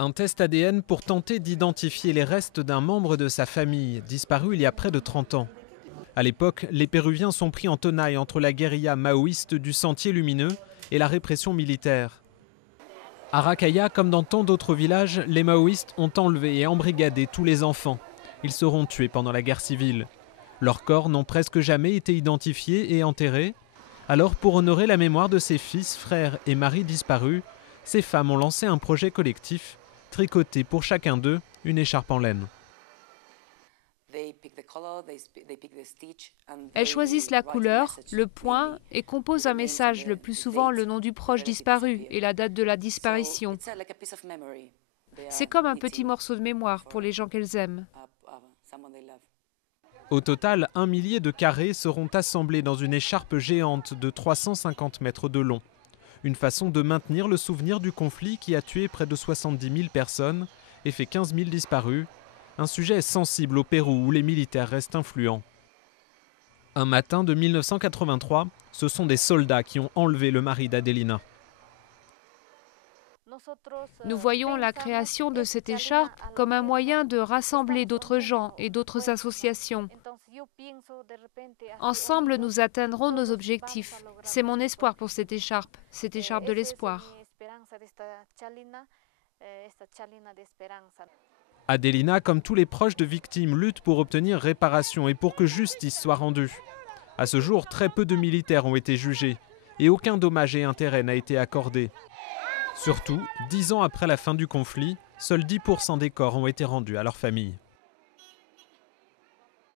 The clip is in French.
Un test ADN pour tenter d'identifier les restes d'un membre de sa famille, disparu il y a près de 30 ans. À l'époque, les Péruviens sont pris en tenaille entre la guérilla maoïste du Sentier Lumineux et la répression militaire. À Racaya, comme dans tant d'autres villages, les maoïstes ont enlevé et embrigadé tous les enfants. Ils seront tués pendant la guerre civile. Leurs corps n'ont presque jamais été identifiés et enterrés. Alors, pour honorer la mémoire de ses fils, frères et maris disparus, ces femmes ont lancé un projet collectif, tricoter pour chacun d'eux une écharpe en laine. Elles choisissent la couleur, le point et composent un message, le plus souvent le nom du proche disparu et la date de la disparition. C'est comme un petit morceau de mémoire pour les gens qu'elles aiment. Au total, 1 millier de carrés seront assemblés dans une écharpe géante de 350 mètres de long. Une façon de maintenir le souvenir du conflit qui a tué près de 70 000 personnes et fait 15 000 disparus. Un sujet sensible au Pérou où les militaires restent influents. Un matin de 1983, ce sont des soldats qui ont enlevé le mari d'Adelina. Nous voyons la création de cette écharpe comme un moyen de rassembler d'autres gens et d'autres associations. Ensemble, nous atteindrons nos objectifs. C'est mon espoir pour cette écharpe de l'espoir. Adelina, comme tous les proches de victimes, lutte pour obtenir réparation et pour que justice soit rendue. À ce jour, très peu de militaires ont été jugés et aucun dommage et intérêt n'a été accordé. Surtout, 10 ans après la fin du conflit, seuls 10% des corps ont été rendus à leur famille.